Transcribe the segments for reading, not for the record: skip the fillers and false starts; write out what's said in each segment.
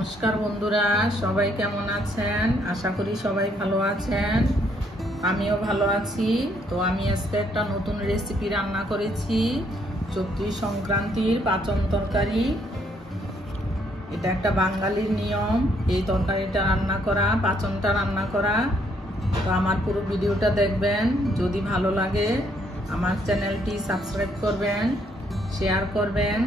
নমস্কার বন্ধুরা, সবাই কেমন আছেন? আশা করি সবাই ভালো আছেন। আমিও ভালো আছি। তো আমি আজকে একটা নতুন রেসিপি রান্না করেছি, চৈত্র সংক্রান্তির পাচন তরকারি। এটা একটা বাঙালির নিয়ম, এই তরকারিটা রান্না করা, পাচনটা রান্না করা। তো আমার পুরো ভিডিওটা দেখবেন। যদি ভালো লাগে আমার চ্যানেলটি সাবস্ক্রাইব করবেন, শেয়ার করবেন।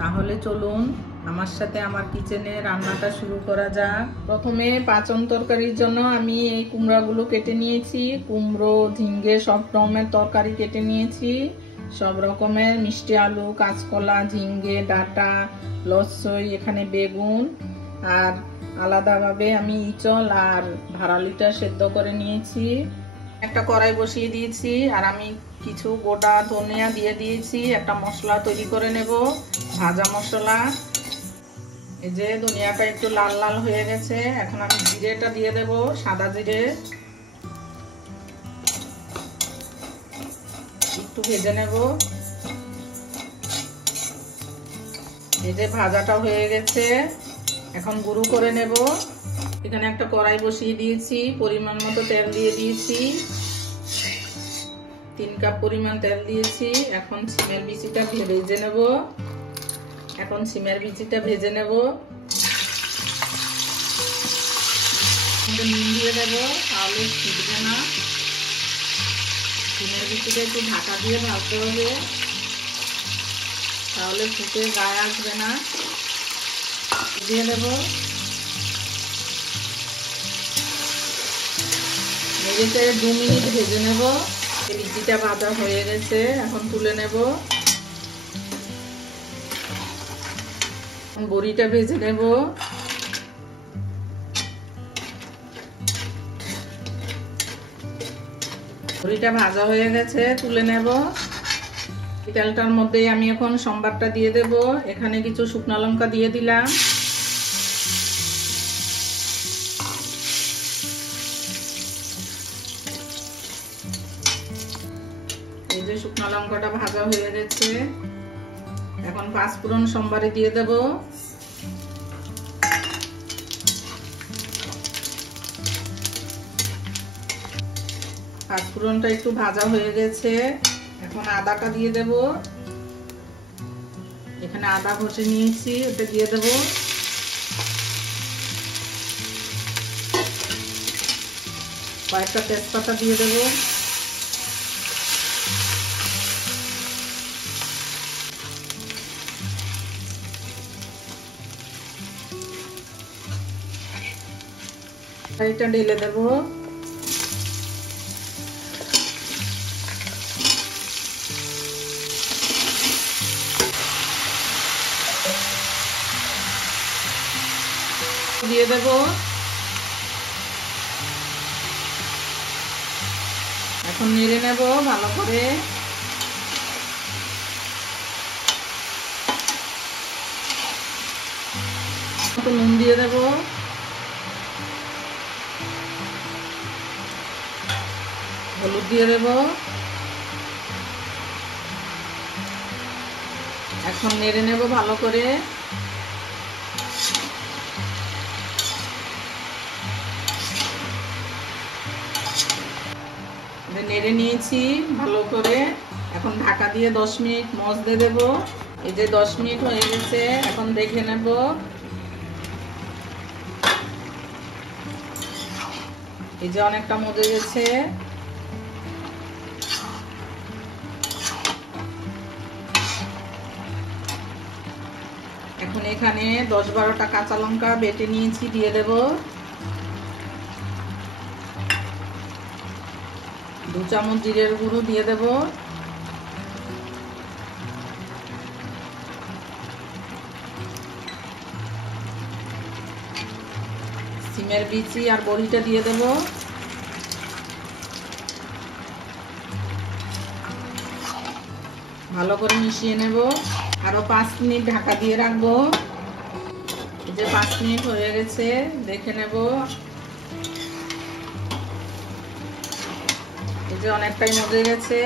তাহলে চলুন আমার সাথে আমার কিচেনে রান্নাটা শুরু করা যাক। প্রথমে পাচন তরকারির জন্য আমি এই কুমড়াগুলো কেটে নিয়েছি। কুমড়ো, ঝিঙ্গে সব রকমের তরকারি কেটে নিয়েছি। সব রকমের মিষ্টি আলু, কাঁচকলা, ঝিঙ্গে, ডাঁটা, লস্যই, এখানে বেগুন, আর আলাদাভাবে আমি ইচল আর ভাড়ালিটা সেদ্ধ করে নিয়েছি। একটা কড়াই বসিয়ে দিয়েছি আর আমি কিছু গোটা ধনিয়া দিয়ে দিয়েছি। একটা মশলা তৈরি করে নেব, ভাজা মশলা। এই যে ধনিয়াটা একটু লাল লাল হয়ে গেছে, এখন আমি জিরেটা দিয়ে দেব, সাদা জিরে। একটু ভেজে নেব। এই যে ভাজাটা হয়ে গেছে, এখন গুঁড়ো করে নেব। এখানে একটা কড়াই বসিয়ে দিয়েছি, পরিমাণ মতো তেল দিয়ে দিয়েছি। 3 কাপ পরিমাণ তেল দিয়েছি। এখন সিমের বিচিটা ভেজে নেব। নুন দিয়ে দেব, তাহলে ফুটবে না। সিমের বিচিটা একটু ঢাকা দিয়ে ভাজতে হবে, তাহলে ফুটে গায়ে আসবে না। দিয়ে দেব, মেঝেতে 2 মিনিট ভেজে নেব। বিচিটা ভাজা হয়ে গেছে, এখন তুলে নেব। বড়িটা ভেজে নেব। বড়িটা ভাজা হয়ে গেছে, তুলে নেব। তেলটার মধ্যে আমি এখন সম্বারটা দিয়ে দেব। এখানে কিছু শুকনো লঙ্কা দিয়ে দিলাম। এই যে শুকনো লঙ্কাটা ভাজা হয়ে গেছে, এখন 5 ফোড়ন সম্বারে দিয়ে দেব। পাঁচফোড়নটা একটু ভাজা হয়ে গেছে, এখন আদাটা দিয়ে দেব। এখানে আদা ঘষে নিয়েছি, ওটা দিয়ে দেব। কয়েকটা তেজপাতা দিয়ে দেব। এটা ঢেলে দেব। দিয়ে দেব। এখন নেড়ে নেব ভালো করে। একটু নুন দিয়ে দেব। হলুদ দিয়ে দেব। এখন নেড়ে নেব ভালো করে। নেড়ে নিয়েছি ভালো করে, এখন ঢাকা দিয়ে 10 মিনিট মজতে দেব। এই যে 10 মিনিট হয়ে গেছে, এখন দেখে নেব। এই যে অনেকটা মজে গেছে। এখন এখানে 10-12টা কাঁচা লঙ্কা বেটে নিয়েছি, দিয়ে দেব। 2 চামচ জিরের গুঁড়ো দিয়ে দেব। সিমের বিচি আর বড়িটা দিয়ে দেব। ভালো করে মিশিয়ে নেব। আরো 5 মিনিট ঢাকা দিয়ে রাখবো। এই যে 5 মিনিট হয়ে গেছে, দেখে নেব। এই যে অনেকটাই মজে গেছে।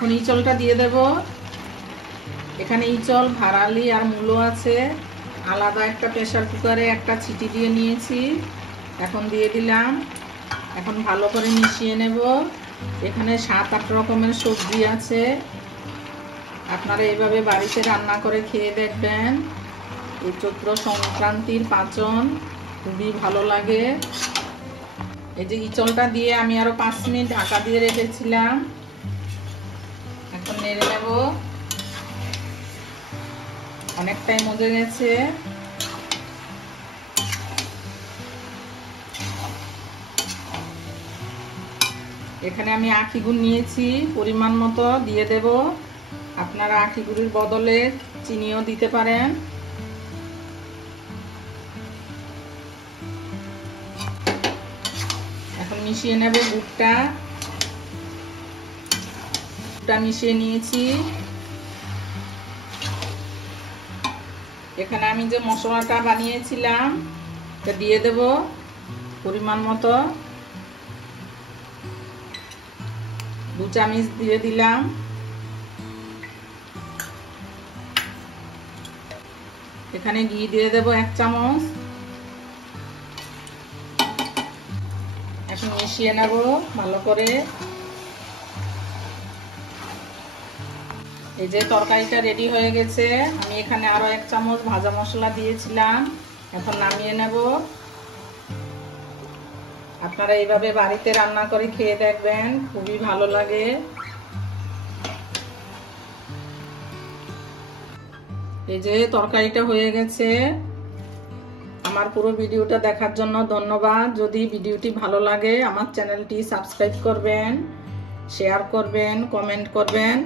এখন ইঁচলটা দিয়ে দেব। এখানে ইঁচল, ভাড়ালি আর মূলো আছে। আলাদা একটা প্রেসার কুকারে একটা সিটি দিয়ে নিয়েছি, এখন দিয়ে দিলাম। এখন ভালো করে মিশিয়ে নেব। এখানে 7-8 রকমের সবজি আছে, আপনারা এইভাবে বাড়িতে রান্না করে খেয়ে দেখবেন। এই চৈত্র সংক্রান্তির পাচন খুবই ভালো লাগে। এই যে ইঁচলটা দিয়ে আমি আরো 5 মিনিট ঢাকা দিয়ে রেখেছিলাম, এখন নেড়ে নেব। অনেকটাই মজে গেছে। এখানে আমি আখি গুড় নিয়েছি, পরিমাণ মতো দিয়ে দেব। আপনারা আখি গুড়ের বদলে চিনিও দিতে পারেন। এখন মিশিয়ে নেব গুড়টা। মিশিয়ে নিয়েছি। এখানে আমি যে মশলাটা বানিয়েছিলাম এটা দিয়ে দেব পরিমাণ মতো। 2 চামচ দিয়ে দিলাম। এখানে ঘি দিয়ে দেব 1 চামচ। এখন মিশিয়ে নেব ভালো করে। এই যে তরকারিটা রেডি হয়ে গেছে। আমি এখানে আরো 1 চামচ ভাজা মশলা দিয়েছিলাম, এখন নামিয়ে নেব। আপনারা এইভাবে বাড়িতে রান্না করে খেয়ে দেখবেন, খুবই ভালো লাগে। এই যে তরকারিটা হয়ে গেছে। আমার পুরো ভিডিওটা দেখার জন্য ধন্যবাদ। যদি ভিডিওটি ভালো লাগে আমার চ্যানেলটি সাবস্ক্রাইব করবেন, শেয়ার করবেন, কমেন্ট করবেন।